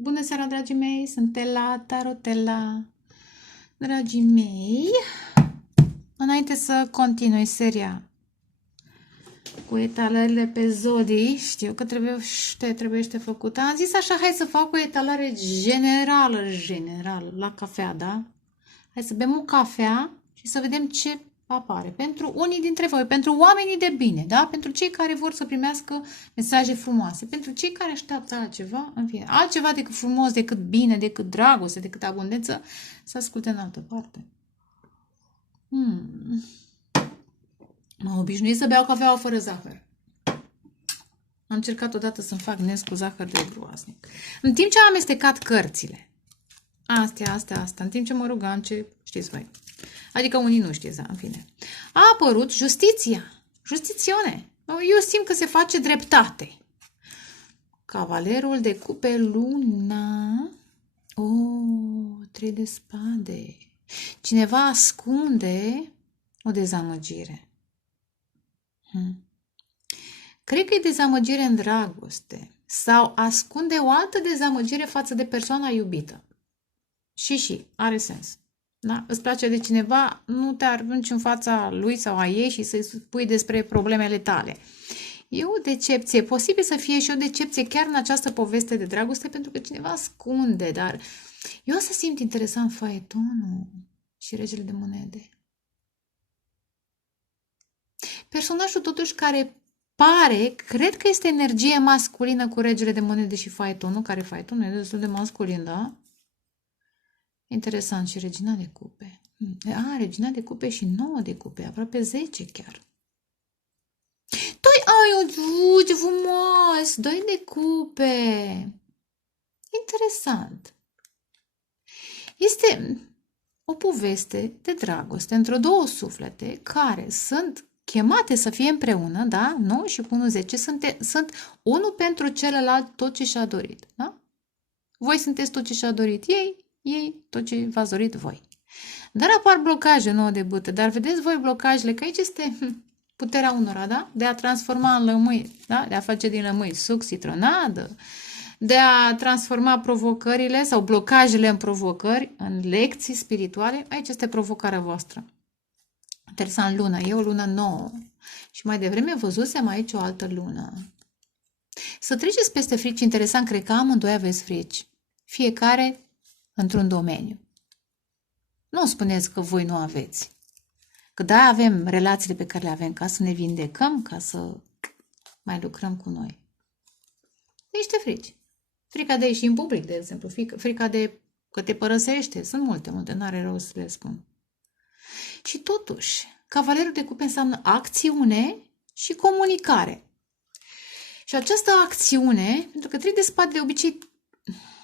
Bună seara, dragii mei! Sunt Ela Tarotella. Dragii mei, înainte să continui seria cu etalările pe zodii, știu că trebuie făcută. Am zis așa, hai să fac o etalare generală, la cafea, da? Hai să bem o cafea și să vedem ce apare. Pentru unii dintre voi, pentru oamenii de bine, da? Pentru cei care vor să primească mesaje frumoase, pentru cei care așteaptă altceva, în fine, altceva decât frumos, decât bine, decât dragoste, decât abundență, să asculte în altă parte. M-am obișnuit să beau cafeaua fără zahăr. Am încercat odată să-mi fac nesc cu zahăr de groaznic. În timp ce am amestecat cărțile, astea, în timp ce mă rugam, ce știți voi. Adică unii nu știți, în fine. A apărut justiția. Justițiune. Eu simt că se face dreptate. Cavalerul de cupe, luna. Trei de spade. Cineva ascunde o dezamăgire. Cred că e dezamăgire în dragoste. Sau ascunde o altă dezamăgire față de persoana iubită. Și, are sens. Da? Îți place de cineva, nu te arunci în fața lui sau a ei și să-i spui despre problemele tale. E o decepție. Posibil să fie și o decepție chiar în această poveste de dragoste, pentru că cineva ascunde, dar eu o să simt interesant faetonul și regele de monede. Personajul totuși care pare, cred că este energie masculină cu regele de monede și faetonul, care faetonul e destul de masculin, da? Interesant, și regina de cupe. Regina de cupe și 9 de cupe, aproape 10 chiar. Ce frumos! 2 de cupe. Interesant. Este o poveste de dragoste între două suflete care sunt chemate să fie împreună, da? 9 și 1, 10 sunt unul pentru celălalt tot ce și-a dorit, da? Voi sunteți tot ce și-a dorit ei tot ce v-ați dorit voi. Dar apar blocaje, 9 de bâte, dar vedeți voi blocajele, că aici este puterea unora, da? De a transforma în lămâi, da? De a face din lămâi suc, citronadă, de a transforma provocările sau blocajele în provocări, în lecții spirituale. Aici este provocarea voastră. Interesant, luna, e o lună nouă. Și mai devreme văzusem aici o altă lună. Să treceți peste frici, interesant, cred că amândoi aveți frici. Fiecare într-un domeniu. Nu spuneți că voi nu aveți. Că da, avem relațiile pe care le avem ca să ne vindecăm, ca să mai lucrăm cu noi. Niște frici. Frica de a ieși în public, de exemplu. Frica de că te părăsește. Sunt multe, n-are rău să le spun. Și totuși, cavalerul de cupe înseamnă acțiune și comunicare. Și această acțiune, pentru că 3 de spade de obicei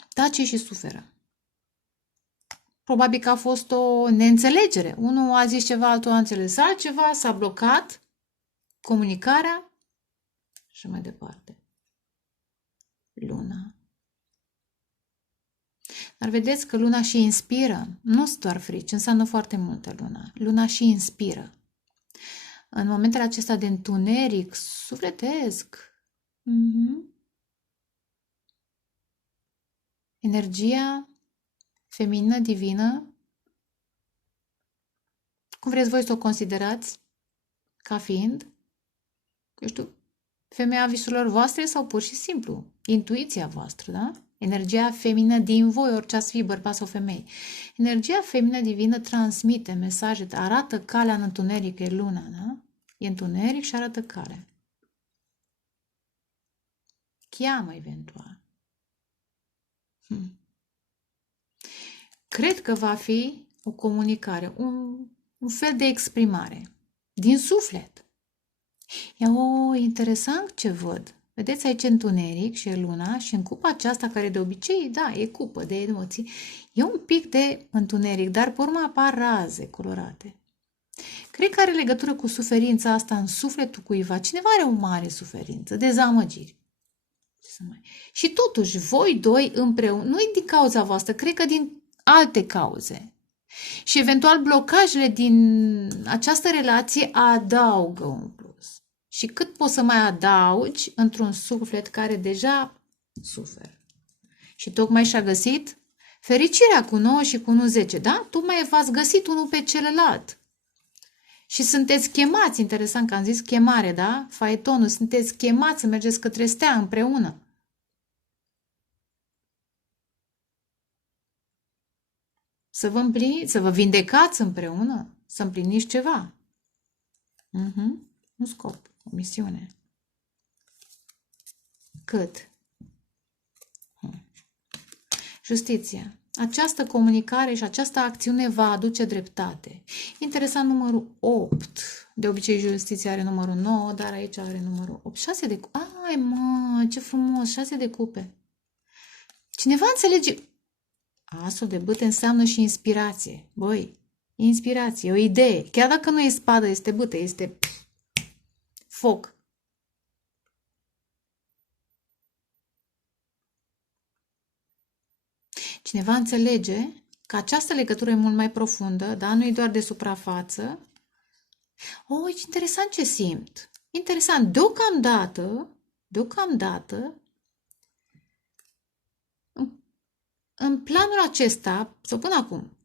tace și suferă. Probabil că a fost o neînțelegere. Unul a zis ceva, altul a înțeles altceva, s-a blocat comunicarea și mai departe. Luna. Dar vedeți că luna și inspiră. Nu sunt doar frici, înseamnă foarte multă luna. Luna și inspiră. În momentele acestea de întuneric, sufletesc. Energia feminină, divină, cum vreți voi să o considerați, ca fiind, eu știu, femeia visurilor voastre sau pur și simplu, intuiția voastră, da? Energia feminină din voi, orice ați fi, bărbat sau femei. Energia feminină divină transmite mesaje, arată calea în întuneric, e luna, da? E întuneric și arată calea. Cheamă eventual. Cred că va fi o comunicare, un fel de exprimare din suflet. E interesant ce văd. Vedeți aici întuneric și e luna și în cupa aceasta care de obicei, da, e cupă de emoții, e un pic de întuneric, dar pe urmă apar raze colorate. Cred că are legătură cu suferința asta în sufletul cuiva. Cineva are o mare suferință, dezamăgiri. Și totuși, voi doi împreună, nu e din cauza voastră, cred că din alte cauze. Și eventual blocajele din această relație adaugă un plus. Și cât poți să mai adaugi într-un suflet care deja suferă. Și tocmai și-a găsit fericirea cu 9 și cu 1, 10, da? Tocmai v-ați găsit unul pe celălalt. Și sunteți chemați, interesant că am zis chemare, da? Faetonul, sunteți chemați să mergeți către stea împreună. Să vă împliniți, să vă vindecați împreună, să împliniți ceva. Un scop, o misiune. Cât? Justiția. Această comunicare și această acțiune va aduce dreptate. Interesant, numărul 8. De obicei, justiția are numărul 9, dar aici are numărul 8. 6 de cupe. Ai, mă, ce frumos! 6 de cupe. Cineva înțelege... Asul de bâte înseamnă și inspirație. Băi, inspirație, o idee. Chiar dacă nu e spadă, este bâte, este foc. Cineva înțelege că această legătură e mult mai profundă, da? Nu e doar de suprafață. Oh, ce interesant ce simt. Interesant. Deocamdată, în planul acesta, sau până acum,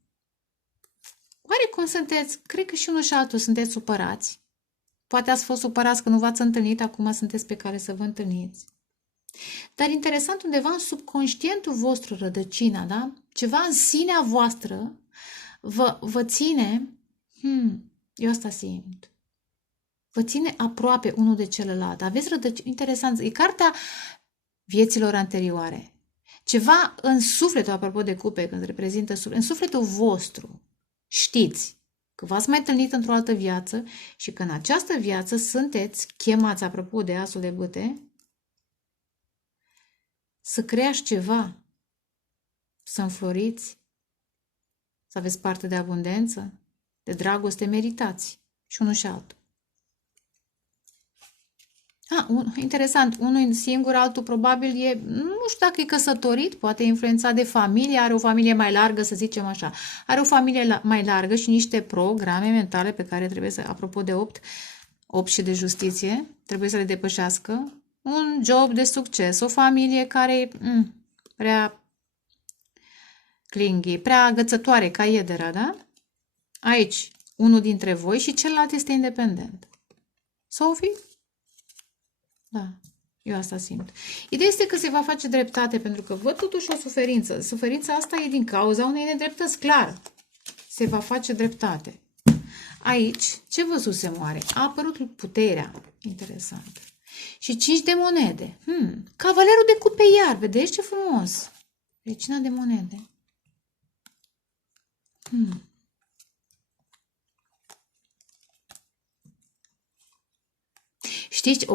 oarecum sunteți, cred că și unul și altul sunteți supărați. Poate ați fost supărați că nu v-ați întâlnit, acum sunteți pe care să vă întâlniți. Dar interesant, undeva în subconștientul vostru, rădăcina, da? Ceva în sinea voastră vă ține, eu asta simt, vă ține aproape unul de celălalt. Aveți rădăcini, interesant, e cartea vieților anterioare. Ceva în sufletul, apropo de cupe, când reprezintă în sufletul vostru, știți că v-ați mai întâlnit într-o altă viață și că în această viață sunteți chemați, apropo de asul de bâte, să creați ceva, să înfloriți, să aveți parte de abundență, de dragoste, meritați și unul și altul. Interesant, unul singur, altul probabil e, nu știu dacă e căsătorit, poate e influențat de familie, are o familie mai largă, să zicem așa. Are o familie mai largă și niște programe mentale pe care trebuie să, apropo de 8 și de justiție, trebuie să le depășească. Un job de succes, o familie care e prea clingy, prea agățătoare ca iedera, da? Aici, unul dintre voi și celălalt este independent. Sophie? Da, eu asta simt. Ideea este că se va face dreptate, pentru că văd totuși o suferință. Suferința asta e din cauza unei nedreptăți, clar. Se va face dreptate. Aici, ce văzusem oare? A apărut puterea. Interesant. Și 5 de monede. Cavalerul de cupe iar. Vedeți ce frumos? Regina de monede. Știți?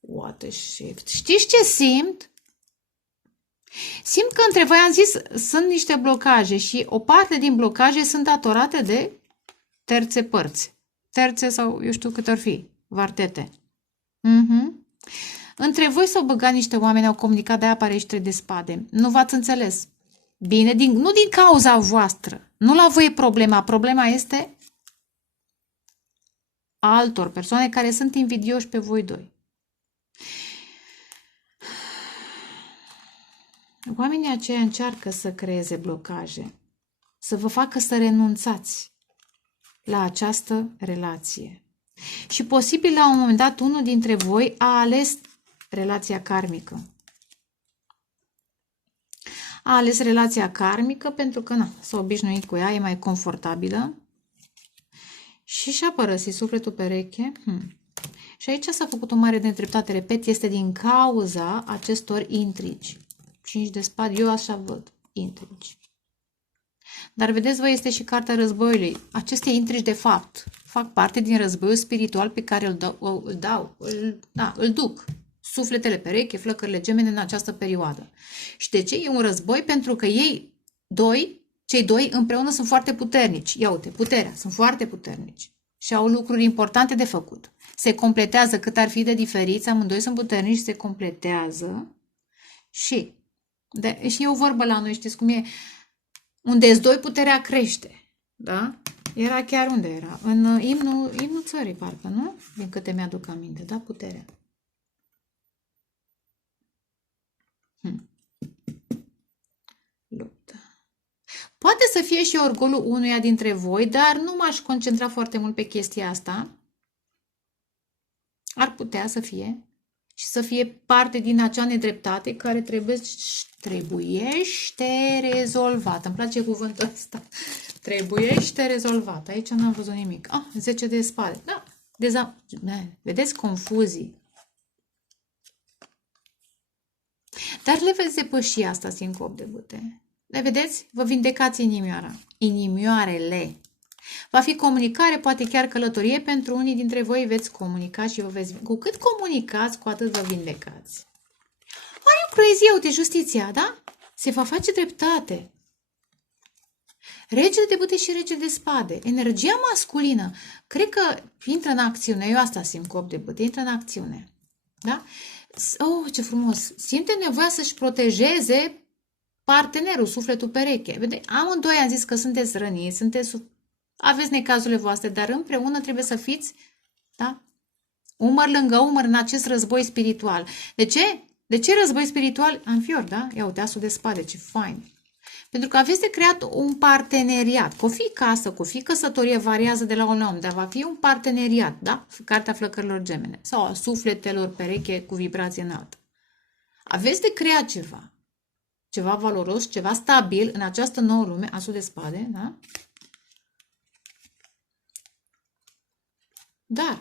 What a shift. Știți ce simt? Simt că între voi, am zis, sunt niște blocaje și o parte din blocaje sunt datorate de terțe părți. Terțe sau eu știu cât ar fi. Vartete. Între voi s-au băgat niște oameni, au comunicat, de-aia apare și 3 de spade. Nu v-ați înțeles. Bine, nu din cauza voastră. Nu la voi e problema. Problema este altor persoane care sunt invidioși pe voi doi. Oamenii aceia încearcă să creeze blocaje, să vă facă să renunțați la această relație. Și posibil la un moment dat unul dintre voi a ales relația karmică. A ales relația karmică pentru că s-a obișnuit cu ea, e mai confortabilă și și-a părăsit sufletul pereche. Și aici s-a făcut o mare nedreptate, repet, este din cauza acestor intrigi. 5 de spade, eu așa văd, intrigi. Dar vedeți voi, este și cartea războiului. Aceste intrigi, de fapt, fac parte din războiul spiritual pe care îl duc sufletele pereche, flăcările gemene în această perioadă. Și de ce? E un război pentru că cei doi împreună sunt foarte puternici. Ia uite, puterea, sunt foarte puternici. Și au lucruri importante de făcut. Se completează cât ar fi de diferiți, amândoi sunt puternici, se completează și e o vorbă la noi, știți cum e? Unde-s doi, puterea crește. Da? Era chiar unde era? În imnul țării, parcă, nu? Din câte mi-aduc aminte, da? Puterea. să fie și orgolul unuia dintre voi, dar nu m-aș concentra foarte mult pe chestia asta. Ar putea să fie și să fie parte din acea nedreptate care trebuiește rezolvată. Îmi place cuvântul ăsta. Trebuiește rezolvată. Aici n-am văzut nimic. 10 de spade. Da. Vedeți confuzii. Dar le veți depăși asta, sincop de bâte. Le vedeți? Vă vindecați inimioarele. Va fi comunicare, poate chiar călătorie pentru unii dintre voi, veți comunica și vă veți... Cu cât comunicați, cu atât vă vindecați. Are o croezie, uite, justiția, da? Se va face dreptate. Regele de bâte și regele de spade. Energia masculină. Cred că intră în acțiune. Eu asta simt, cop de bâte. Intră în acțiune. Da? Oh, ce frumos! Simte nevoia să-și protejeze partenerul, sufletul pereche. Vede? Amândoi am zis că sunteți răniți, aveți necazurile voastre, dar împreună trebuie să fiți, da? Umăr lângă umăr în acest război spiritual. De ce? De ce război spiritual? Înfior, da? Ia uite, asul de spade, ce fain! Pentru că aveți de creat un parteneriat. Că o fi casă, că o fi căsătorie, variază de la om la om, dar va fi un parteneriat, da? Cartea flăcărilor gemene. Sau a sufletelor pereche cu vibrație înaltă. Aveți de creat ceva. Ceva valoros, ceva stabil în această nouă lume, asul de spade, da? Dar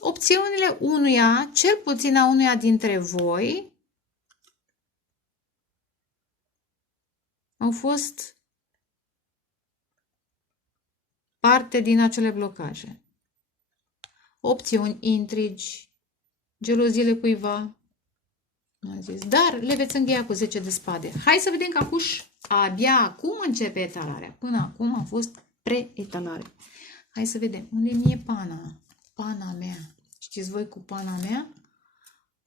opțiunile unuia, cel puțin a unuia dintre voi, au fost parte din acele blocaje. Opțiuni, intrigi, geloziile cuiva, am zis, dar le veți încheia cu 10 de spade. Hai să vedem că abia acum începe etalarea. Până acum a fost pre-etalare. Hai să vedem. Unde mi-e pana? Pana mea. Știți voi cu pana mea?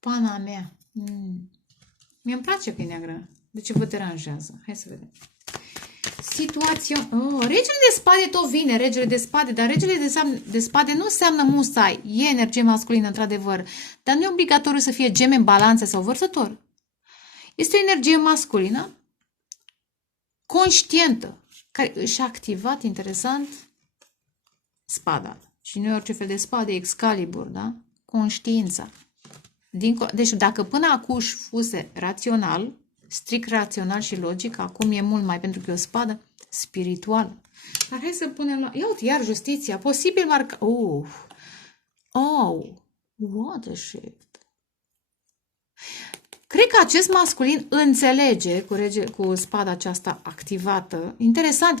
Pana mea. Mie îmi place că e neagră. De ce vă deranjează? Hai să vedem. Situația... regele de spade tot vine, regele de spade, dar regele de spade nu înseamnă musai. E energie masculină, într-adevăr, dar nu e obligatoriu să fie geme în balanță sau vărsător. Este o energie masculină, conștientă, care și-a activat, interesant, spada. Și nu e orice fel de spade, Excalibur, da? Conștiința. Deci dacă până acum fuse rațional, strict rațional și logic, acum e mult mai, pentru că e o spadă spirituală. Dar hai să punem la... Ia uite, iar justiția. Posibil marca... What a shift. Cred că acest masculin înțelege cu spada aceasta activată. Interesant,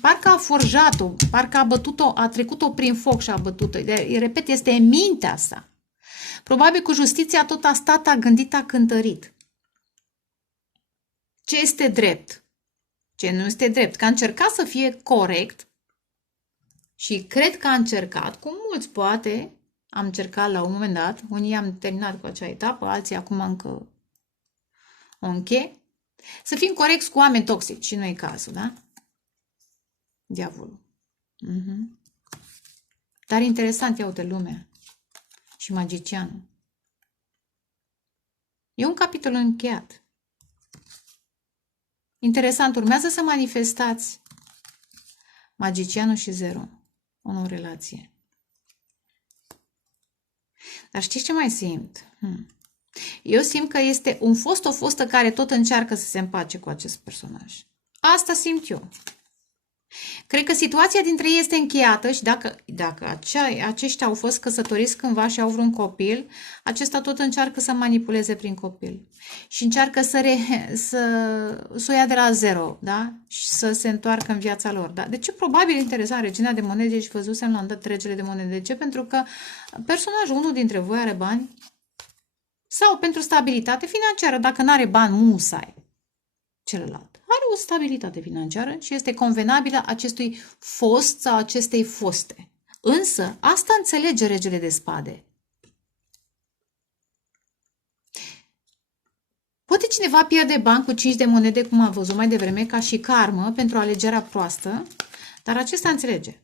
parcă a forjat-o, parcă a bătut-o, a trecut-o prin foc și a bătut-o. Repet, este mintea sa. Probabil cu justiția tot a stat, a gândit, a cântărit. Ce este drept? Ce nu este drept? Că a încercat să fie corect și cred că a încercat, cum mulți poate, am încercat la un moment dat, unii am terminat cu acea etapă, alții acum încă o încheie, să fim corecți cu oameni toxici și nu-i cazul, da? Diavolul. Dar interesant, ia uite, lumea și magicianul. E un capitol încheiat. Interesant, urmează să manifestați magicianul și zero, o nouă relație. Dar știți ce mai simt? Eu simt că este un fost, o fostă care tot încearcă să se împace cu acest personaj. Asta simt eu. Cred că situația dintre ei este încheiată și dacă aceștia au fost căsătoriți cândva și au vreun copil, acesta tot încearcă să manipuleze prin copil. Și încearcă să o ia de la zero, da? Și să se întoarcă în viața lor. Da? De ce? Probabil interesant, regina de monede și văzusem la dat regele de monede. De ce? Pentru că personajul, unul dintre voi are bani sau pentru stabilitate financiară, dacă nu are bani, musai celălalt. Are o stabilitate financiară și este convenabilă acestui fost sau acestei foste. Însă, asta înțelege regele de spade. Poate cineva pierde bani cu 5 de monede, cum am văzut mai devreme, ca și karmă pentru alegerea proastă, dar acesta înțelege.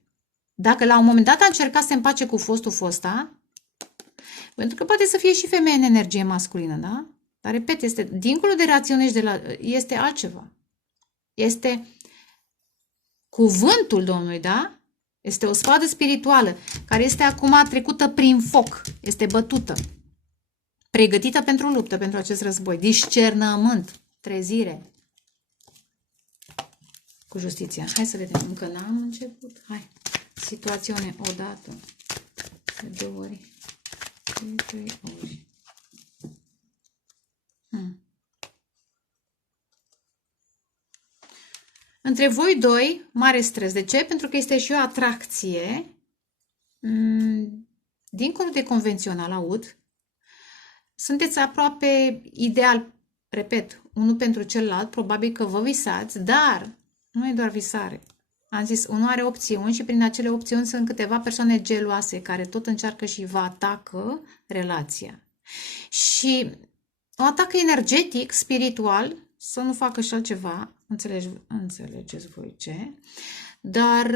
Dacă la un moment dat a încercat să se împace cu fosta, pentru că poate să fie și femeie în energie masculină, da? Dar, repet, este dincolo de rațiune și este altceva. Este cuvântul Domnului, da? Este o spadă spirituală care este acum trecută prin foc, este bătută, pregătită pentru luptă, pentru acest război. Discernământ, trezire cu justiția. Hai să vedem, încă n-am început. Hai, situațiune odată, de 2 ori, de 3 ori. Între voi doi, mare stres. De ce? Pentru că este și o atracție dincolo de convențional, aud. Sunteți aproape ideal, repet, unul pentru celălalt, probabil că vă visați, dar nu e doar visare. Am zis, unul are opțiuni și prin acele opțiuni sunt câteva persoane geloase care tot încearcă și vă atacă relația. Și o atacă energetic, spiritual, să nu facă și altceva, înțelegeți voi ce, dar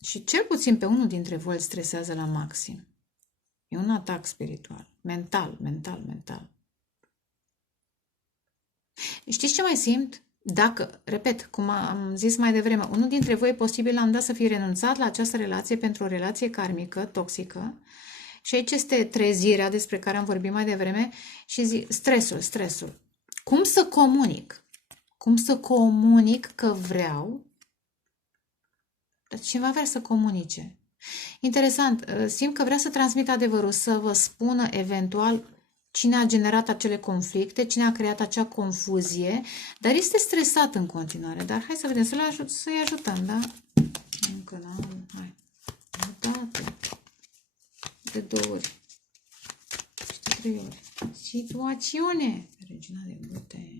și cel puțin pe unul dintre voi îl stresează la maxim. E un atac spiritual, mental. Știți ce mai simt? Dacă, repet, cum am zis mai devreme, unul dintre voi posibil l-am dat să fie renunțat la această relație pentru o relație karmică, toxică, și aici este trezirea despre care am vorbit mai devreme și zic, stresul. Cum să comunic? Cum să comunic că vreau? Dar cineva vrea să comunice. Interesant, simt că vrea să transmit adevărul, să vă spună eventual cine a generat acele conflicte, cine a creat acea confuzie, dar este stresat în continuare. Dar hai să vedem, să-i ajutăm, da? Încă n-am, hai. Odată, de 2 ori, și de 3 ori. Situațiune. Regina de bute.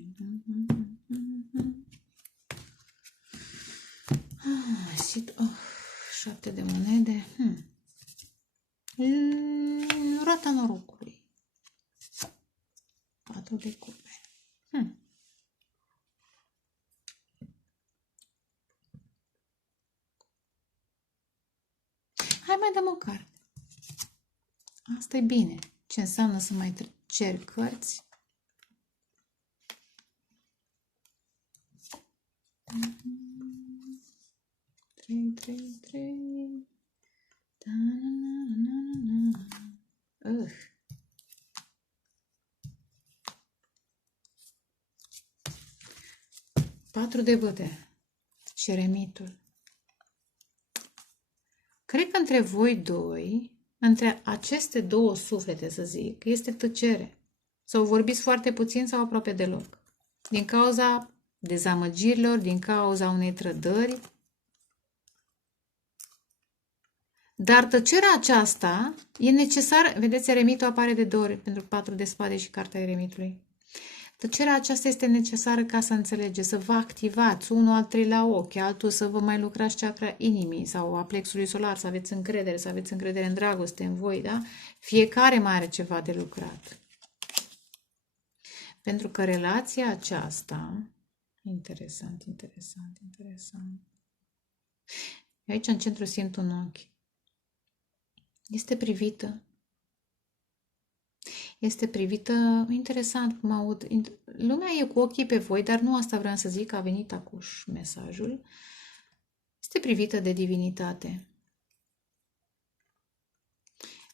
7 de monede. Roata norocului. 4 de cupe. Hai, mai dăm o carte. Asta e bine. Ce înseamnă să mai cer cărți? Trei. Patru de băte. Ceremitul. Cred că între voi doi, între aceste două suflete, să zic, este tăcere. Sau vorbiți foarte puțin sau aproape deloc. Din cauza dezamăgirilor, din cauza unei trădări. Dar tăcerea aceasta e necesară. Vedeți, eremitul apare de 2 ori pentru 4 de spade și cartea eremitului. Tăcerea aceasta este necesară ca să înțelegeți, să vă activați unul al treilea ochi, altul să vă mai lucrați chakra inimii sau a plexului solar, să aveți încredere în dragoste, în voi, da? Fiecare mai are ceva de lucrat. Pentru că relația aceasta, interesant. Aici în centru simt un ochi. Este privită, interesant cum aud, lumea e cu ochii pe voi, dar nu asta vreau să zic, a venit acuși mesajul. Este privită de divinitate.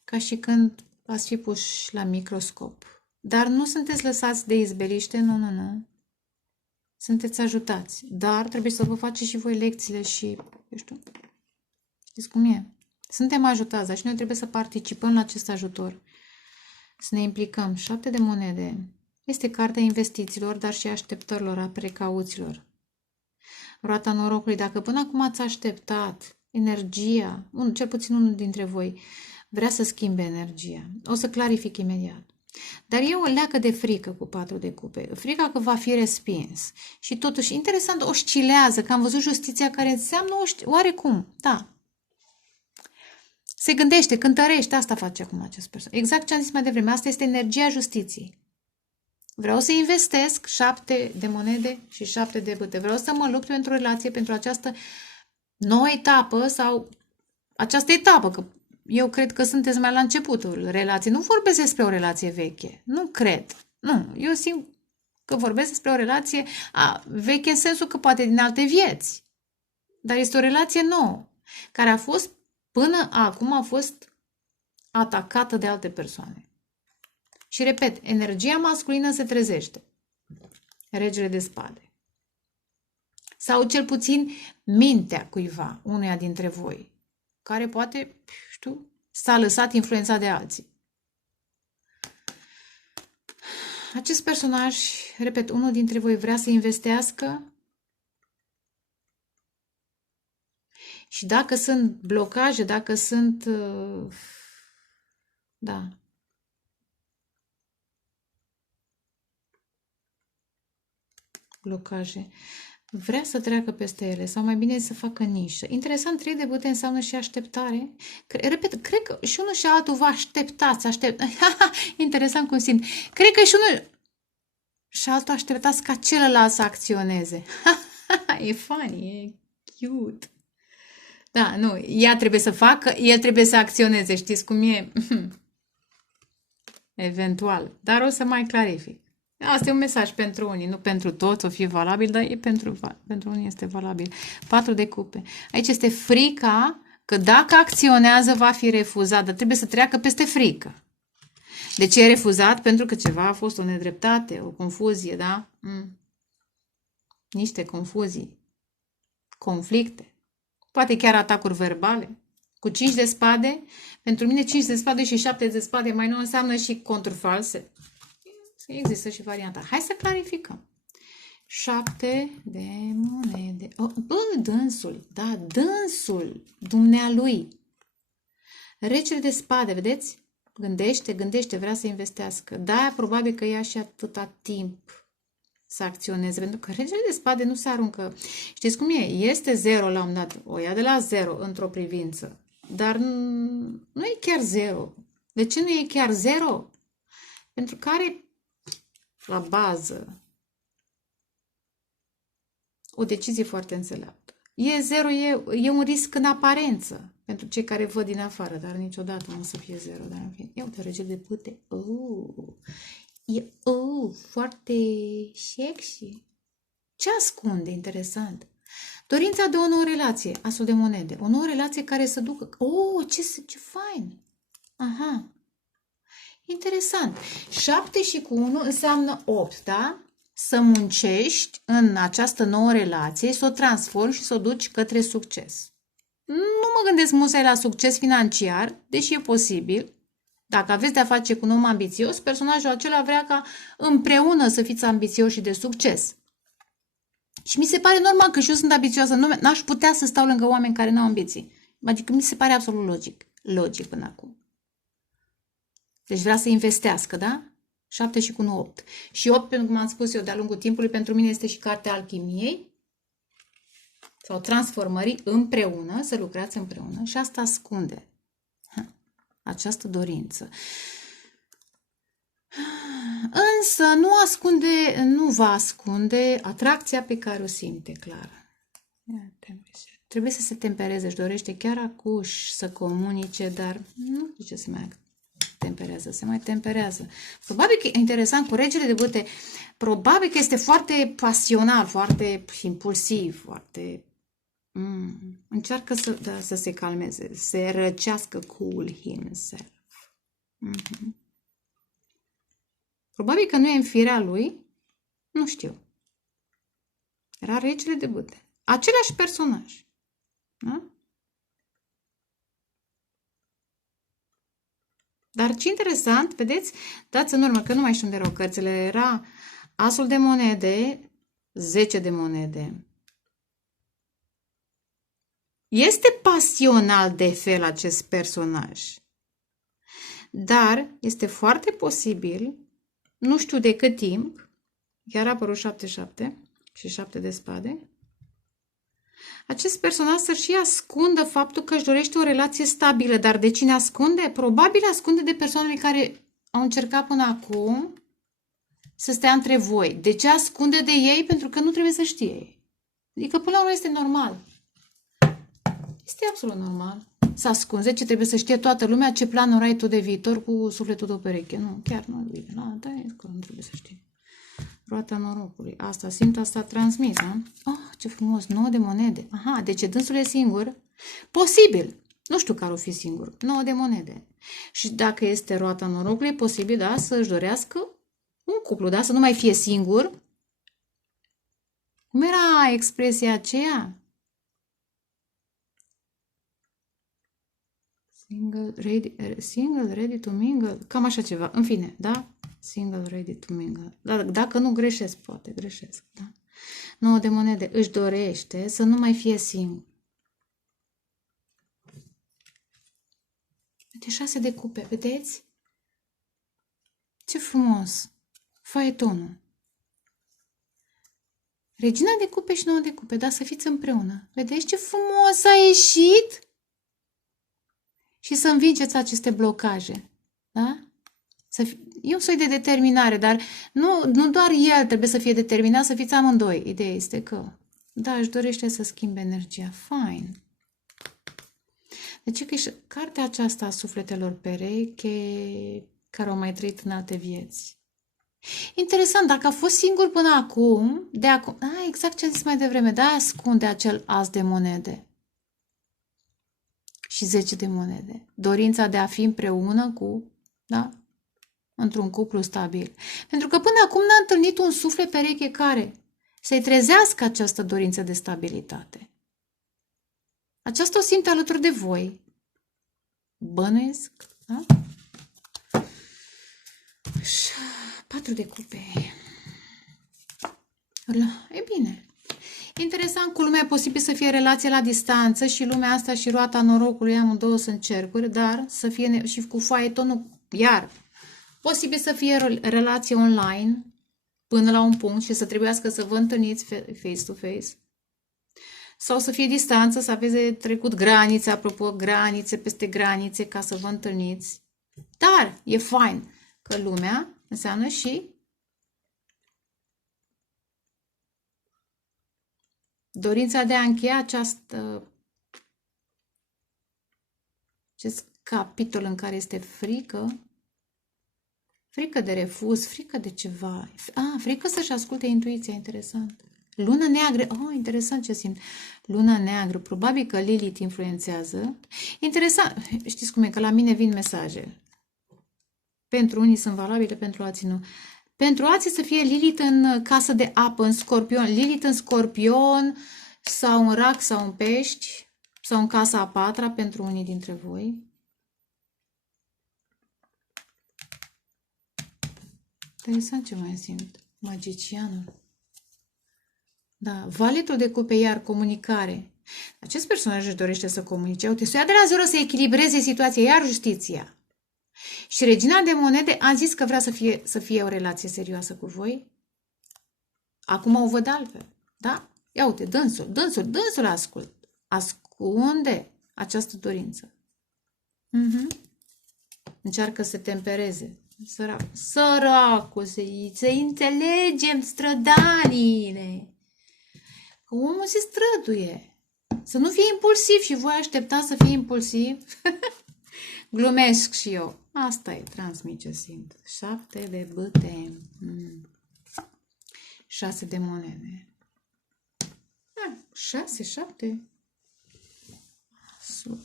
Ca și când ați fi puși la microscop. Dar nu sunteți lăsați de izbeliște, nu. Sunteți ajutați, dar trebuie să vă faceți și voi lecțiile și, eu știu, știți cum e? Suntem ajutați, dar și noi trebuie să participăm la acest ajutor. Să ne implicăm. 7 de monede. Este cartea investițiilor, dar și așteptărilor, a precauțiilor. Roata norocului. Dacă până acum ați așteptat energia, cel puțin unul dintre voi vrea să schimbe energia. O să clarific imediat. Dar e o leacă de frică cu 4 de cupe. Frica că va fi respins. Și totuși, interesant, oscilează, că am văzut justiția care înseamnă oarecum. Da. Se gândește, cântărește, asta face acum acest persoană. Exact ce am zis mai devreme, asta este energia justiției. Vreau să investesc 7 de monede și 7 de bâte. Vreau să mă lupt pentru o relație, pentru această nouă etapă sau această etapă, că eu cred că sunteți mai la începutul relației. Nu vorbesc despre o relație veche. Nu cred. Nu, eu simt că vorbesc despre o relație veche în sensul că poate din alte vieți. Dar este o relație nouă, care a fost, până acum, a fost atacată de alte persoane. Și repet, energia masculină se trezește. Regele de spade. Sau cel puțin mintea cuiva, unuia dintre voi, care poate, știu, s-a lăsat influențat de alții. Acest personaj, repet, unul dintre voi vrea să investească și dacă sunt blocaje, dacă sunt, da, blocaje, vrea să treacă peste ele sau mai bine să facă nișă. Interesant, 3 de bâte înseamnă și așteptare. Repet, cred că și unul și altul vă așteptați. Interesant cum simt. Cred că și unul și altul așteptați ca celălalt să acționeze. E funny, e cute. Da, nu, ea trebuie să facă, el trebuie să acționeze, știți cum e? Eventual, dar o să mai clarific. Asta e un mesaj pentru unii, nu pentru toți o fi valabil, dar e pentru unii este valabil. 4 de cupe. Aici este frica că dacă acționează va fi refuzat, dar trebuie să treacă peste frică. De ce e refuzat? Pentru că ceva a fost o nedreptate, o confuzie, da? Niște confuzii, conflicte, poate chiar atacuri verbale. Cu 5 de spade, pentru mine 5 de spade și 7 de spade mai nu înseamnă și conturi false. Există și varianta. Hai să clarificăm. 7 de monede. Dânsul. Da, dânsul. Dumnealui. Regele de spade, vedeți? Gândește, vrea să investească. Da, probabil că ia și atâta timp să acționeze. Pentru că regele de spade nu se aruncă. Știți cum e? Este 0 la un dat. O ia de la 0 într-o privință. Dar nu e chiar 0. De ce nu e chiar 0? Pentru că are la bază o decizie foarte înțeleaptă. E 0, e un risc în aparență pentru cei care văd din afară, dar niciodată nu o să fie 0. Dar în fine, ia uite, regele de pâte. E foarte sexy. Ce ascunde? Interesant. Dorința de o nouă relație, asul de monede. O nouă relație care să ducă... ce fain! Aha. Interesant. 7 și cu 1 înseamnă 8, da? Să muncești în această nouă relație, să o transformi și să o duci către succes. Nu mă gândesc musai la succes financiar, deși e posibil. Dacă aveți de-a face cu un om ambițios, personajul acela vrea ca împreună să fiți ambițioși și de succes. Și mi se pare normal că și eu sunt ambițioasă. N-aș putea să stau lângă oameni care nu au ambiții. Adică mi se pare absolut logic până acum. Deci vrea să investească, da? 7 și cu 1, 8. Și 8, pentru cum am spus eu de-a lungul timpului, pentru mine este și cartea alchimiei sau transformării împreună, să lucrați împreună și asta ascunde această dorință. Însă nu va ascunde atracția pe care o simte, clar. Trebuie să se tempereze, își dorește chiar acum să comunice, dar nu zice să mai temperează, se mai temperează. Probabil că e interesant cu regele de bâte, probabil că este foarte pasional, foarte impulsiv, foarte... Încearcă să se calmeze, să se răcească cool himself. Probabil că nu e în firea lui, nu știu. Era regele de bâte. Același personaj. Da? Dar ce interesant, vedeți? Dați în urmă, că nu mai știu unde erau cărțile. Era asul de monede, 10 de monede. Este pasional de fel acest personaj. Dar este foarte posibil, nu știu de cât timp, chiar a apărut 7-7 și 7 de spade, acest personaj să-și și ascundă faptul că își dorește o relație stabilă. Dar de cine ascunde? Probabil ascunde de persoanele care au încercat până acum să stea între voi. De ce ascunde de ei? Pentru că nu trebuie să știe ei. Adică până la urmă este normal. Este absolut normal. să ascunzi, ce trebuie să știe toată lumea ce planuri ai tu de viitor cu sufletul de o pereche. Nu, chiar nu, bine, da, că nu trebuie să știi. Roata norocului. Asta simt, asta transmis, da? Oh, ce frumos, 9 de monede. Aha, deci dânsul e singur? Posibil. Nu știu care o fi singur. 9 de monede. Și dacă este roata norocului, e posibil, da, să-și dorească un cuplu, da, să nu mai fie singur. Cum era expresia aceea? Single, ready to mingle. Cam așa ceva. În fine, da? Single, ready to mingle. Dar dacă nu greșesc, poate greșesc, da? 9 de monede. Își dorește să nu mai fie singur. Uite, 6 de cupe, vedeți? Ce frumos! Faetonul. Regina de cupe și 9 de cupe, da? Să fiți împreună. Vedeți ce frumos a ieșit? Și să învingeți aceste blocaje, da? E un soi de determinare, dar nu doar el trebuie să fie determinat, să fiți amândoi. Ideea este că, da, își dorește să schimbe energia. Fine. Deci că și cartea aceasta a sufletelor pereche care au mai trăit în alte vieți. Interesant, dacă a fost singur până acum, exact ce am zis mai devreme, da, ascunde acel as de monede. Și 10 de monede. Dorința de a fi împreună cu, da, într-un cuplu stabil. Pentru că până acum n-a întâlnit un suflet pereche care să-i trezească această dorință de stabilitate. Aceasta o simt alături de voi. Bănuiesc, da? 4 de cupe. E bine. Interesant, cu lumea e posibil să fie relație la distanță și lumea asta și roata norocului, amândouă sunt cercuri, dar să fie și cu faetonul, iar posibil să fie relație online până la un punct și să trebuiască să vă întâlniți face-to-face. Sau să fie distanță, să aveți de trecut granițe, apropo, granițe peste granițe ca să vă întâlniți. Dar e fain că lumea înseamnă și dorința de a încheia acest capitol în care este frică, frică de refuz, frică de ceva, frică să-și asculte intuiția, interesant. Luna neagră, interesant ce simt. Luna neagră, probabil că Lilith influențează. Interesant, știți cum e, că la mine vin mesaje. Pentru unii sunt valabile, pentru alții nu. Pentru alții să fie Lilith în casă de apă, în Scorpion. Lilith în Scorpion sau în Rac sau în Pești sau în casa a patra pentru unii dintre voi. Interesant ce mai simt. Magicianul. Da, valetul de cupe, iar comunicare. Acest personaj își dorește să comunice. Uite, să ia de la zero să echilibreze situația, iar justiția. Și regina de monede a zis că vrea să fie o relație serioasă cu voi. Acum o văd altfel. Da? Ia uite, dânsul ascunde această dorință. Încearcă să tempereze. Săracul, să înțelegem strădaniile. Că omul se străduie. Să nu fie impulsiv și voi așteptați să fie impulsiv. Glumesc și eu. Asta e, transmit ce simt. 7 de bâte. 6 de monede. 6, 7.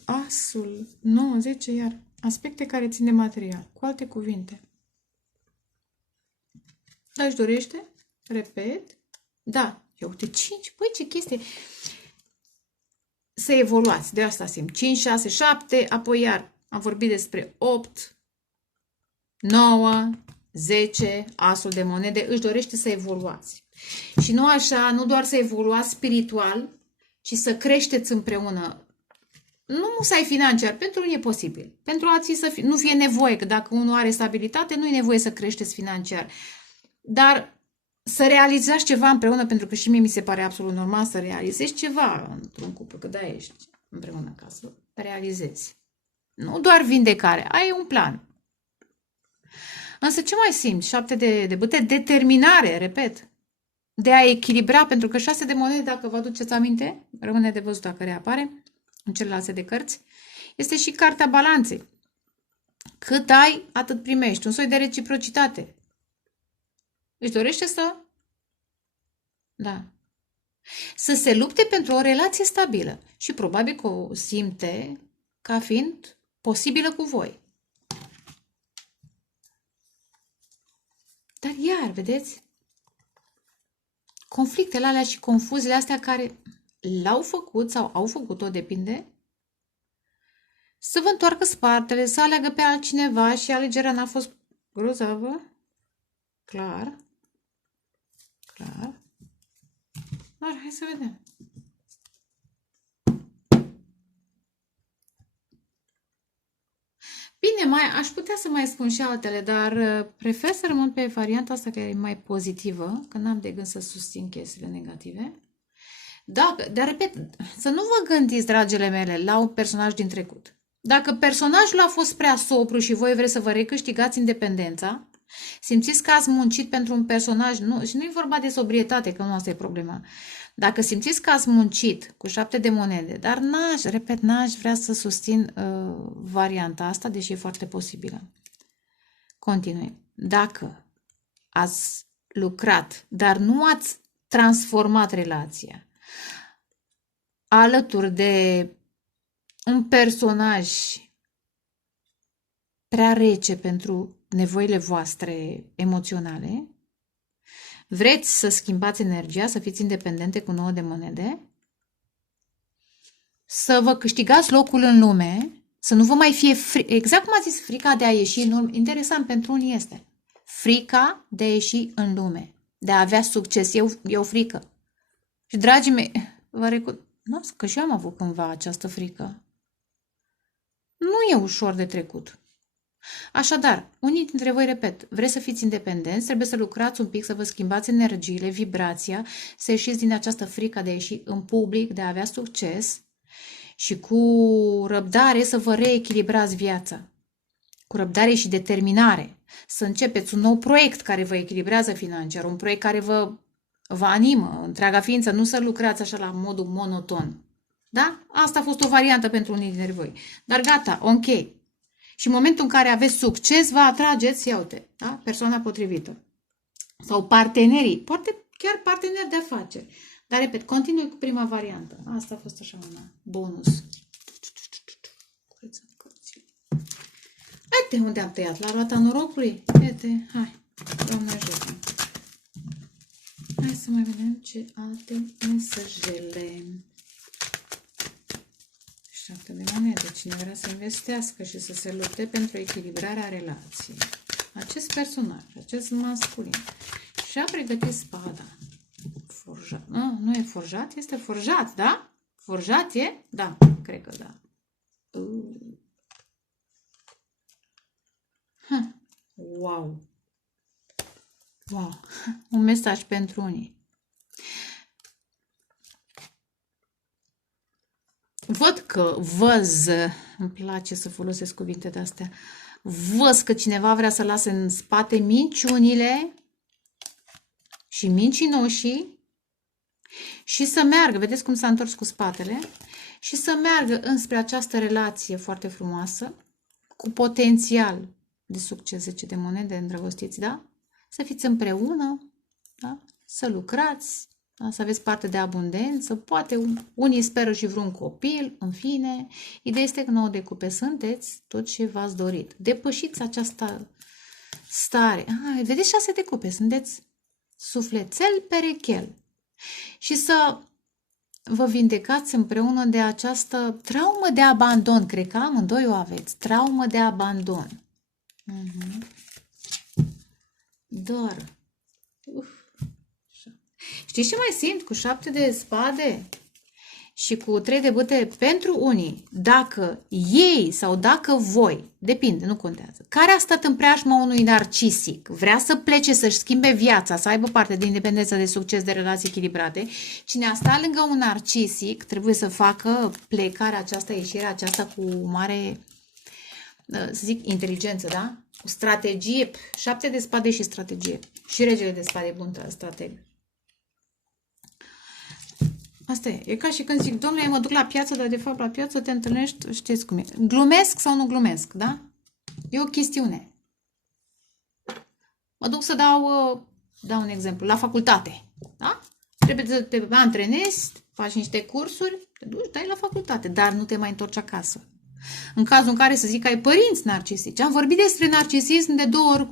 Asul. 9, 10, iar. Aspecte care țin de material. Cu alte cuvinte. Da, își dorește? Repet. Da. Eu uite, 5. Păi, ce chestie. Să evoluați. De asta simt. 5, 6, 7. Apoi iar am vorbit despre 8, 9, 10, asul de monede. Își dorește să evoluați. Și nu așa, nu doar să evoluați spiritual, ci să creșteți împreună. Nu să ai financiar, pentru unii e posibil. Pentru alții să nu fie nevoie, că dacă unul are stabilitate, nu e nevoie să creșteți financiar. Dar să realizați ceva împreună, pentru că și mie mi se pare absolut normal să realizezi ceva într-un cuplu, că da, ești împreună ca să realizezi. Nu doar vindecare, ai un plan. Însă ce mai simți? 7 de bâte, determinare, repet, de a echilibra, pentru că 6 de monede, dacă vă aduceți aminte, rămâne de văzut dacă reapare în celelalte de cărți, Este și cartea balanței. Cât ai, atât primești. Un soi de reciprocitate. Își dorește să... Da. Să se lupte pentru o relație stabilă. Și probabil că o simte ca fiind posibilă cu voi. Dar iar, vedeți? Conflictele alea și confuziile astea care l-au făcut sau au făcut-o, depinde, să vă întoarcă spatele, să aleagă pe altcineva și alegerea n-a fost grozavă. Clar. Clar. Dar hai să vedem. Bine, aș putea să mai spun și altele, dar prefer să rămân pe varianta asta care e mai pozitivă, că n-am de gând să susțin chestiile negative. Dar repet, să nu vă gândiți, dragile mele, la un personaj din trecut. Dacă personajul a fost prea sopru și voi vreți să vă recâștigați independența, simțiți că ați muncit pentru un personaj, nu, și nu e vorba de sobrietate, că nu asta e problema. Dacă simțiți că ați muncit cu 7 de monede, dar n-aș vrea să susțin varianta asta, deși e foarte posibilă. Continui. Dacă ați lucrat, dar nu ați transformat relația alături de un personaj prea rece pentru nevoile voastre emoționale, vreți să schimbați energia, să fiți independente cu 9 de monede, să vă câștigați locul în lume, să nu vă mai fie frică, exact cum a zis, frica de a ieși în lume. Interesant, pentru unii este frica de a ieși în lume, de a avea succes. E o frică. Și, dragii mei, vă recunosc că și eu am avut cândva această frică. Nu e ușor de trecut. Așadar, unii dintre voi, repet, vreți să fiți independenți, trebuie să lucrați un pic, să vă schimbați energiile, vibrația, să ieșiți din această frică de a ieși în public, de a avea succes și cu răbdare să vă reechilibrați viața. Cu răbdare și determinare. Să începeți un nou proiect care vă echilibrează financiar, un proiect care vă animă, întreaga ființă, nu să lucrați așa la modul monoton. Da? Asta a fost o variantă pentru unii dintre voi. Dar gata, ok. Și în momentul în care aveți succes, vă atrageți, ia uite, da? Persoana potrivită. Sau partenerii, poate chiar parteneri de afaceri. Dar, repet, continui cu prima variantă. Asta a fost așa una bonus. Uite unde am tăiat, la roata norocului. Uite, hai, Doamne ajută. Hai să mai vedem ce alte mesajele. 7 de monede. Cine vrea să investească și să se lupte pentru echilibrarea relației. Acest personaj, acest masculin, și-a pregătit spada. Forjat. Nu e forjat, este forjat, da? Forjat e? Da, cred că da. Wow. Wow. Un mesaj pentru unii. Îmi place să folosesc cuvinte de astea, văz că cineva vrea să lase în spate minciunile și mincinoșii și să meargă, vedeți cum s-a întors cu spatele, și să meargă înspre această relație foarte frumoasă, cu potențial de succes, 10 de monede, îndrăgostiți, da? Să fiți împreună, da? Să lucrați, da? Să aveți parte de abundență, poate unii speră și vreun copil, în fine. Ideea este că 9 de cupe sunteți tot ce v-ați dorit. Depășiți această stare. Vedeți 6 de cupe, sunteți sufletel perechel. Și să vă vindecați împreună de această traumă de abandon. Cred că amândoi o aveți. Traumă de abandon. Doar. Știți ce mai simt? Cu 7 de spade și cu 3 de bâte pentru unii. Dacă ei sau dacă voi, depinde, nu contează, care a stat în preajma unui narcisic, vrea să plece, să-și schimbe viața, să aibă parte de independență, de succes, de relații echilibrate, cine a stat lângă un narcisic trebuie să facă plecarea aceasta, ieșirea aceasta cu mare, să zic, inteligență, da? Cu strategie, 7 de spade și strategie. Și regele de spade, bun strateg. Asta e. E ca și când zic, domnule, mă duc la piață, dar de fapt la piață te întâlnești, știți cum e. Glumesc sau nu glumesc, da? E o chestiune. Mă duc să dau un exemplu, la facultate, da? Trebuie să te antrenezi, faci niște cursuri, te duci, dai la facultate, dar nu te mai întorci acasă. În cazul în care, să zic, ai părinți narcisici. Am vorbit despre narcisism de 2 ori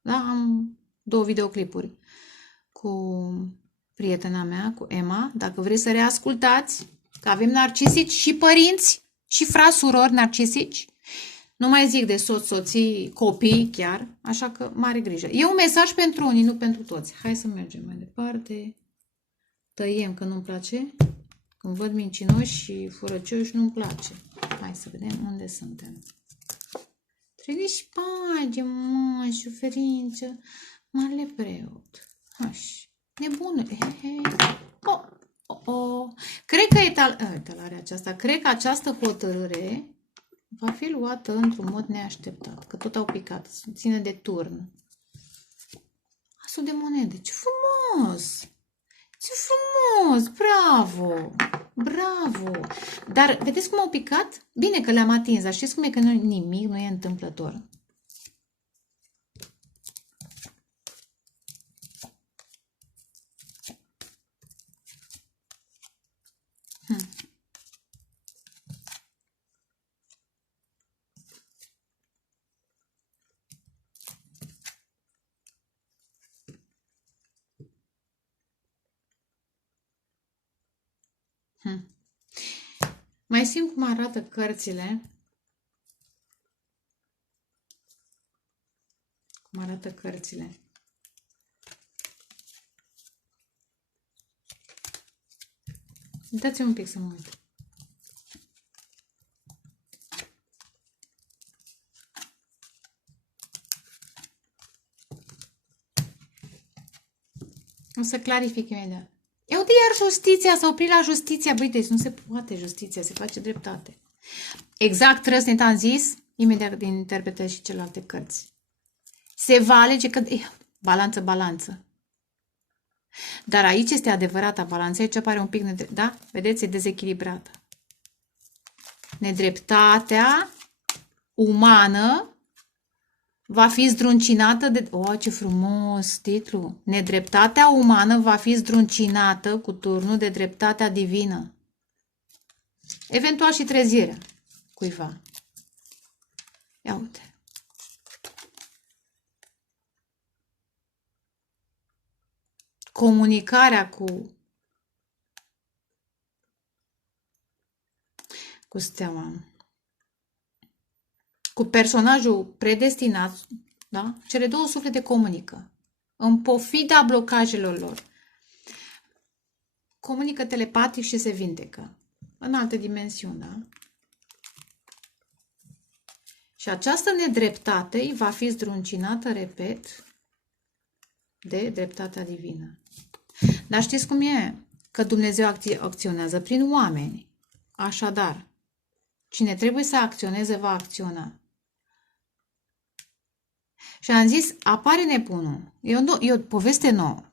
Da, am 2 videoclipuri cu prietena mea, cu Emma. Dacă vreți să reascultați, că avem narcisici și părinți și frați, surori narcisici. Nu mai zic de soți, soții, copii chiar, așa că mare grijă. E un mesaj pentru unii, nu pentru toți. Hai să mergem mai departe. Tăiem, că nu-mi place. Când văd mincinoși și furăcioși, nu-mi place. Hai să vedem unde suntem. 30 pagini, mă, suferință. Marele preot. Haș. Nebunule. Cred că etalarea aceasta, cred că această hotărâre va fi luată într-un mod neașteptat, că tot au picat, ține de turn. Asul de monede, ce frumos! Ce frumos! Bravo! Bravo! Dar vedeți cum au picat? Bine că le-am atins, dar știți cum e că nimic nu e întâmplător. Mai simt cum arată cărțile. Cum arată cărțile. Dați-mi un pic să mă uit. O să clarific imediat. E uite iar justiția, s-a oprit la justiția. Băi, deci nu se poate justiția, se face dreptate. Exact, trăsnet am zis, imediat din interpretez și celelalte cărți. Se va alege că... balanță, balanță. Dar aici este adevărata balanță, aici apare un pic, da? Vedeți, e dezechilibrată. Nedreptatea umană va fi zdruncinată de... ce frumos titlu! Nedreptatea umană va fi zdruncinată cu turnul de dreptatea divină. Eventual și trezirea cuiva. Ia uite. Comunicarea cu steaua. Cu personajul predestinat, da? Cele două suflete comunică. În pofida blocajelor lor. Comunică telepatic și se vindecă. În alte dimensiuni, da? Și această nedreptate va fi zdruncinată, repet, de dreptatea divină. Dar știți cum e? Că Dumnezeu acționează prin oameni. Așadar, cine trebuie să acționeze, va acționa. Și am zis, apare nebunul. E o poveste nouă.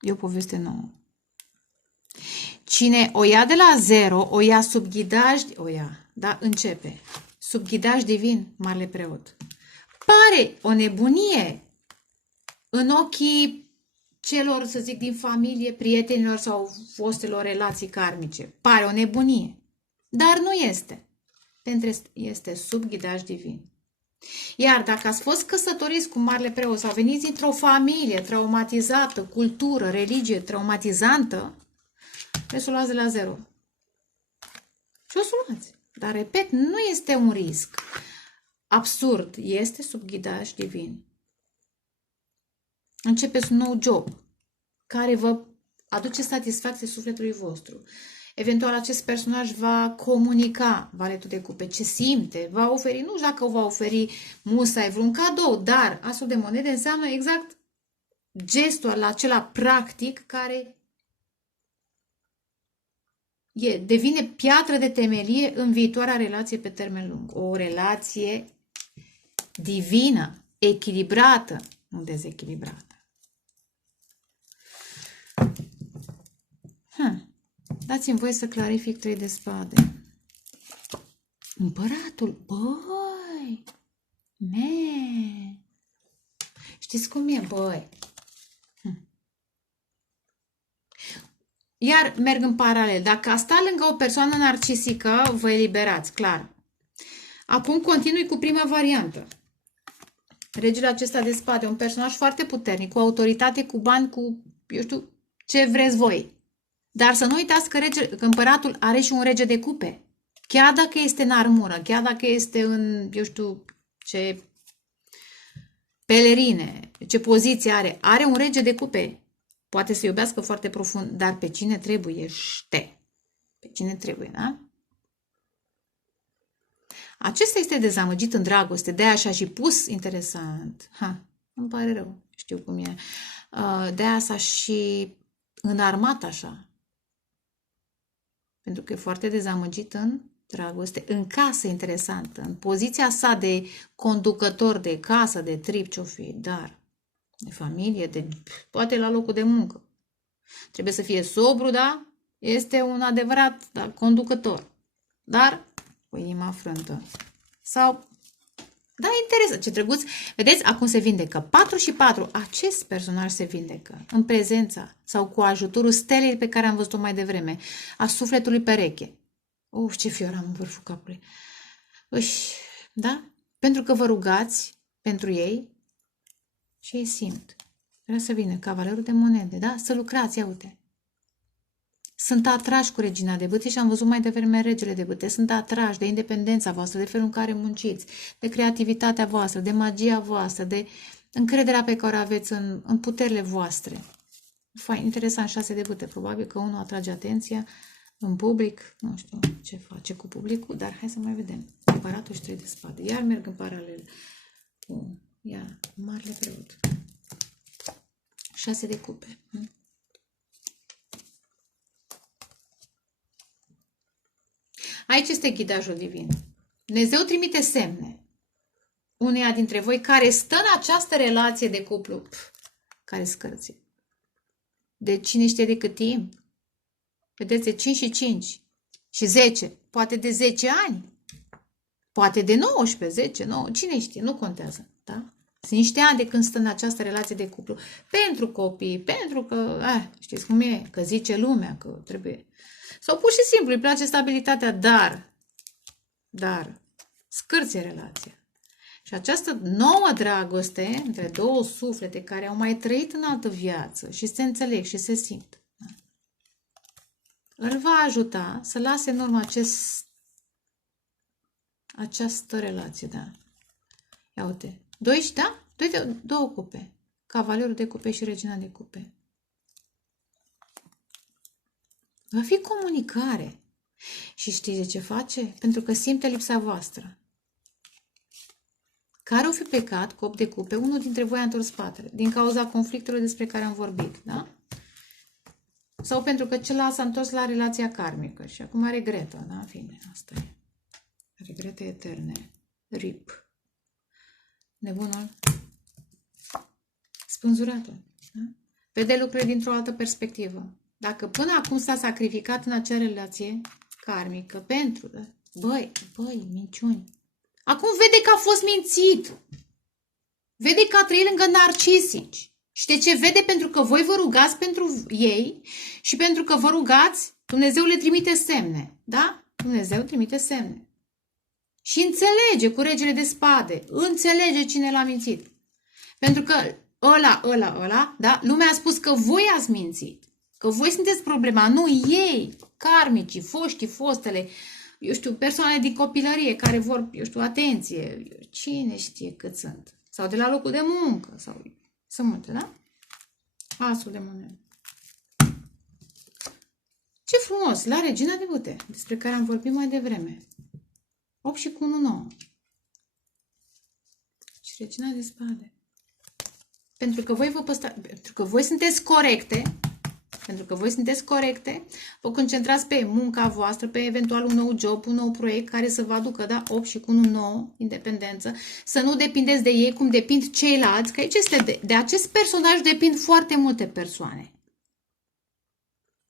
E o poveste nouă. Cine o ia de la zero, o ia sub ghidaj, da, începe. Sub ghidaj divin, marele preot. Pare o nebunie în ochii celor, să zic, din familie, prietenilor sau fostelor relații karmice. Pare o nebunie. Dar nu este. Pentru că este sub ghidaj divin. Iar dacă ați fost căsătoriți cu marele preot sau veniți dintr-o familie traumatizată, cultură, religie traumatizantă, trebuie să o luați de la zero. Și o să o luați. Dar, repet, nu este un risc. Absurd. Este sub ghidaj divin. Începeți un nou job care vă aduce satisfacție sufletului vostru. Eventual acest personaj va comunica valetul de cupe, ce simte, va oferi, nu știu dacă o va oferi musai vreun cadou, dar asul de monede înseamnă exact gestul acela practic care devine piatră de temelie în viitoarea relație pe termen lung. O relație divină, echilibrată, nu dezechilibrată. Dați-mi voie să clarific 3 de spade. Împăratul, băi, știți cum e, băi? Iar merg în paralel. Dacă sta lângă o persoană narcisică, vă eliberați, clar. Acum continui cu prima variantă. Regele acesta de spade, un personaj foarte puternic, cu autoritate, cu bani, cu, eu știu, ce vreți voi. Dar să nu uitați că împăratul are și un rege de cupe. Chiar dacă este în armură, chiar dacă este în, eu știu, ce pelerine, ce poziție are un rege de cupe. Poate să iubească foarte profund, dar pe cine trebuiește? Pe cine trebuie, da? Acesta este dezamăgit în dragoste, de-aia și-a și pus interesant. Îmi pare rău, știu cum e. De-aia s-a și înarmat așa. Pentru că e foarte dezamăgit în dragoste, în casă interesantă, în poziția sa de conducător de casă, de trip, ce-o fi, dar de familie, poate la locul de muncă. Trebuie să fie sobru, da? Este un adevărat conducător. Dar cu inima frântă. Sau, da, interesant, ce drăguț. Vedeți, acum se vindecă. 4 și 4. Acest personaj se vindecă în prezența sau cu ajutorul stelei pe care am văzut-o mai devreme, a sufletului pereche. Ce fior am în vârful capului. Da? Pentru că vă rugați pentru ei și ei simt. Vreau să vină cavalerul de monede, da? Să lucrați, ia uite. Sunt atrași cu regina de bâte și am văzut mai devreme regele de bâte. Sunt atrași de independența voastră, de felul în care munciți, de creativitatea voastră, de magia voastră, de încrederea pe care o aveți în puterile voastre. Fain, interesant, 6 de bâte. Probabil că unul atrage atenția în public. Nu știu ce face cu publicul, dar hai să mai vedem. Împăratul și 3 de spade. Iar merg în paralel cu marele preot. 6 de cupe. Aici este ghidajul divin. Dumnezeu trimite semne uneia dintre voi care stă în această relație de cuplu. Care scârție. De cine știe de cât timp? Vedeți, de 5 și 5 și 10. Poate de 10 ani. Poate de 19, 10, 9. Cine știe? Nu contează. Da? Sunt niște ani de când stă în această relație de cuplu. Pentru copii, pentru că, știți cum e, că zice lumea că trebuie. Sau pur și simplu îi place stabilitatea, dar scârție relația. Și această nouă dragoste între două suflete care au mai trăit în altă viață și se înțeleg și se simt, îl va ajuta să lase în urmă această relație, da. Ia uite, 2, da? 2 cupe. Cavalerul de cupe și regina de cupe. Va fi comunicare. Și știți de ce face? Pentru că simte lipsa voastră. Care o fi plecat cu 8 de cupe? Unul dintre voi a întors spatele. Din cauza conflictelor despre care am vorbit. Da? Sau pentru că celălalt s-a întors la relația karmică. Și acum regretă. Da? În fine, asta e. Regrete eterne. RIP. Nebunul. Spânzuratul. Da? Vede lucrurile dintr-o altă perspectivă. Dacă până acum s-a sacrificat în acea relație karmică pentru, da? Băi, minciuni. Acum vede că a fost mințit. Vede că a trăit lângă narcisici. Și de ce vede? Pentru că voi vă rugați pentru ei și pentru că vă rugați, Dumnezeu le trimite semne. Da? Dumnezeu trimite semne. Și înțelege cu regele de spade. Înțelege cine l-a mințit. Pentru că ăla, da? Lumea a spus că voi ați mințit. Că voi sunteți problema, nu ei, karmicii, fostele, eu știu, persoane din copilărie care vor, eu știu, atenție, cine știe cât sunt. Sau de la locul de muncă, sau sunt multe, da? Asul de monede. Ce frumos, la regina de bâte, despre care am vorbit mai devreme. 8 și cu 1, 9. Și regina de spade. Pentru că voi pentru că voi sunteți corecte, vă concentrați pe munca voastră, pe eventual un nou job, un nou proiect care să vă aducă, da, 8 și cu 1, 9, independență, să nu depindeți de ei cum depind ceilalți, că aici este de acest personaj depind foarte multe persoane.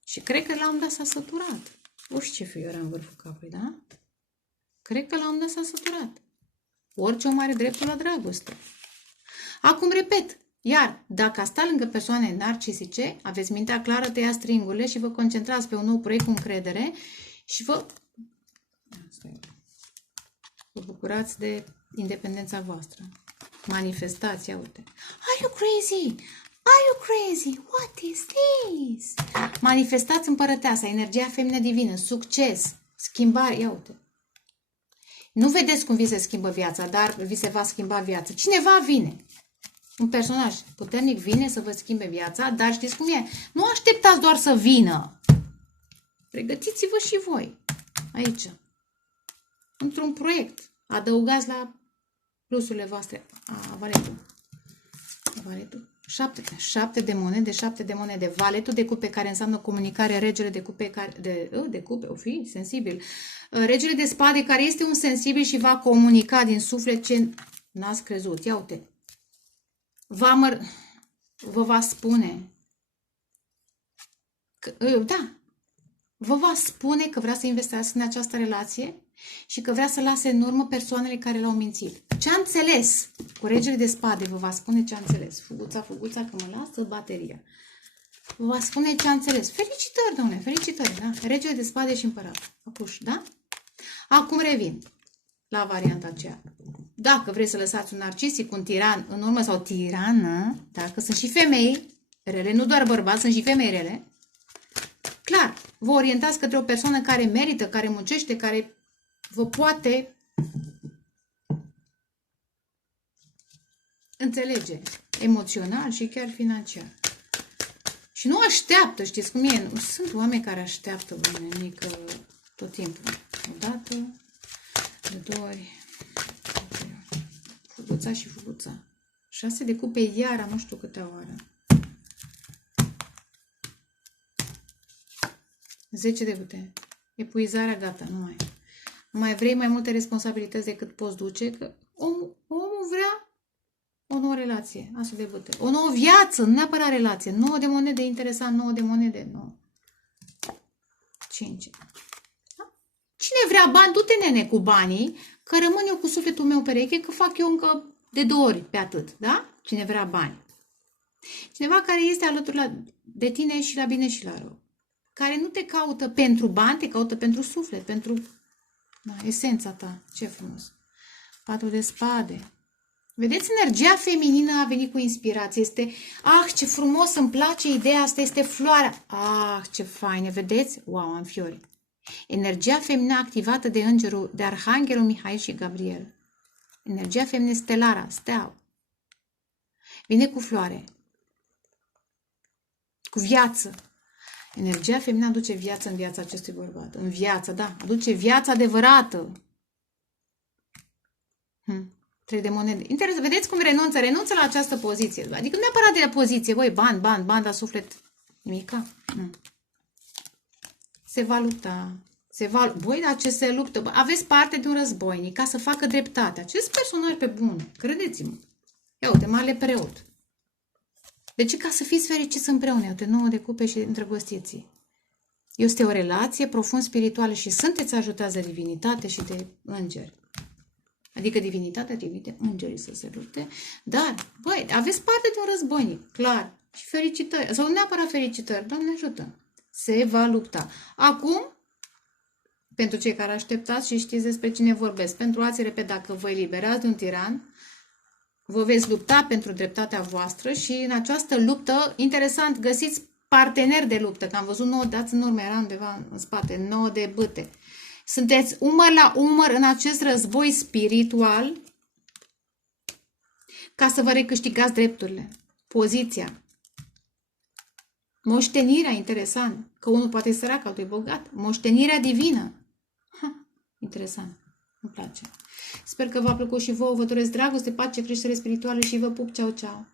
Și cred că la un dat s-a săturat. Uși ce fiu era în vârful capului, da? Cred că la un dat s-a săturat. Orice om are dreptul la dragoste. Acum repet, iar dacă sta lângă persoane narcisice, aveți mintea clară, tăiați stringurile și vă concentrați pe un nou proiect cu încredere și vă bucurați de independența voastră. Manifestați, ia uite. Are you crazy? Are you crazy? What is this? Manifestați împărăteasa, energia feminină divină, succes, schimbare, ia uite. Nu vedeți cum vi se schimbă viața, dar vi se va schimba viața. Cineva vine. Un personaj puternic vine să vă schimbe viața, dar știți cum e? Nu așteptați doar să vină. Pregătiți-vă și voi. Aici. Într-un proiect. Adăugați la plusurile voastre. Valetul. 7 de monede. Valetul de cupe, care înseamnă comunicare, regele de cupe, de cupe, o fi sensibil. Regele de spade, care este un sensibil și va comunica din suflet ce n-ați crezut. Ia uite. Vă va spune că, vă va spune că vrea să investească în această relație și că vrea să lase în urmă persoanele care l-au mințit. Ce a înțeles? Cu regele de spade vă va spune ce a înțeles. Fuguța, că mă lasă bateria. Vă va spune ce a înțeles. Felicitări, domnule, felicitări, da? Regele de spade și împărat. Apuși, da? Acum revin la varianta aceea. Dacă vreți să lăsați un narcisic, un tiran în urmă sau tirană, dacă sunt și femei rele, nu doar bărbați, sunt și femei rele, clar, vă orientați către o persoană care merită, care muncește, care vă poate înțelege emoțional și chiar financiar. Și nu așteaptă, știți cum e? Sunt oameni care așteaptă, nenică, tot timpul. Odată, de 2 ori, fuguța. 6 de cupe iara, nu știu câte oară. 10 de bute. Epuizarea, gata, nu mai vrei mai multe responsabilități decât poți duce, că omul vrea o nouă relație, asta de bute. O nouă viață, nu neapărat relație. 9 de monede, interesant, 9 de monede, 9. 5. Da? Cine vrea bani, du-te, nene, cu banii, că rămân eu cu sufletul meu pereche, că fac eu încă de 2 ori pe atât, da? Cine vrea bani. Cineva care este alături de tine și la bine și la rău. Care nu te caută pentru bani, te caută pentru suflet, pentru esența ta. Ce frumos. 4 de spade. Vedeți, energia feminină a venit cu inspirație. Este, ce frumos, îmi place ideea asta, este floarea. Ce faină, vedeți? Wow, am fiori. Energia feminină activată de Arhanghelul Mihail și Gabriel. Energia feminină stelară, steaua. Vine cu floare. Cu viață. Energia feminină aduce viață în viața acestui bărbat. În viață, da. Aduce viața adevărată. 3 de monede. Interesant. Vedeți cum renunță la această poziție. Adică nu neapărat de la poziție. Băi, bani, dar suflet nimica. Se va lupta. Băi, dar ce se luptă? Aveți parte de un războinic ca să facă dreptate. Acest personaj pe bune. Credeți-mă. Ia uite, marele preot. Deci ca să fiți fericiți împreună. Uite, 9 de cupe și îndrăgostiți. Este o relație profund spirituală și sunteți ajutați de divinitate și de îngeri. Adică divinitatea trimite îngerii să se lupte. Dar, băi, aveți parte de un războinic, clar. Și felicitări. Sau neapărat felicitări. Doamne ajută. Se va lupta. Acum, pentru cei care așteptați și știți despre cine vorbesc, pentru a-ți repeta, dacă vă eliberați de un tiran, vă veți lupta pentru dreptatea voastră și în această luptă, interesant, găsiți parteneri de luptă, că am văzut 9 dați în urmă, era undeva în spate, 9 de bâte. Sunteți umăr la umăr în acest război spiritual ca să vă recâștigați drepturile, poziția. Moștenirea, interesant, că unul poate sărac, altul e bogat. Moștenirea divină. Interesant, îmi place. Sper că v-a plăcut și vouă, vă doresc dragoste, pace, creștere spirituală și vă pup, ceau, ceau.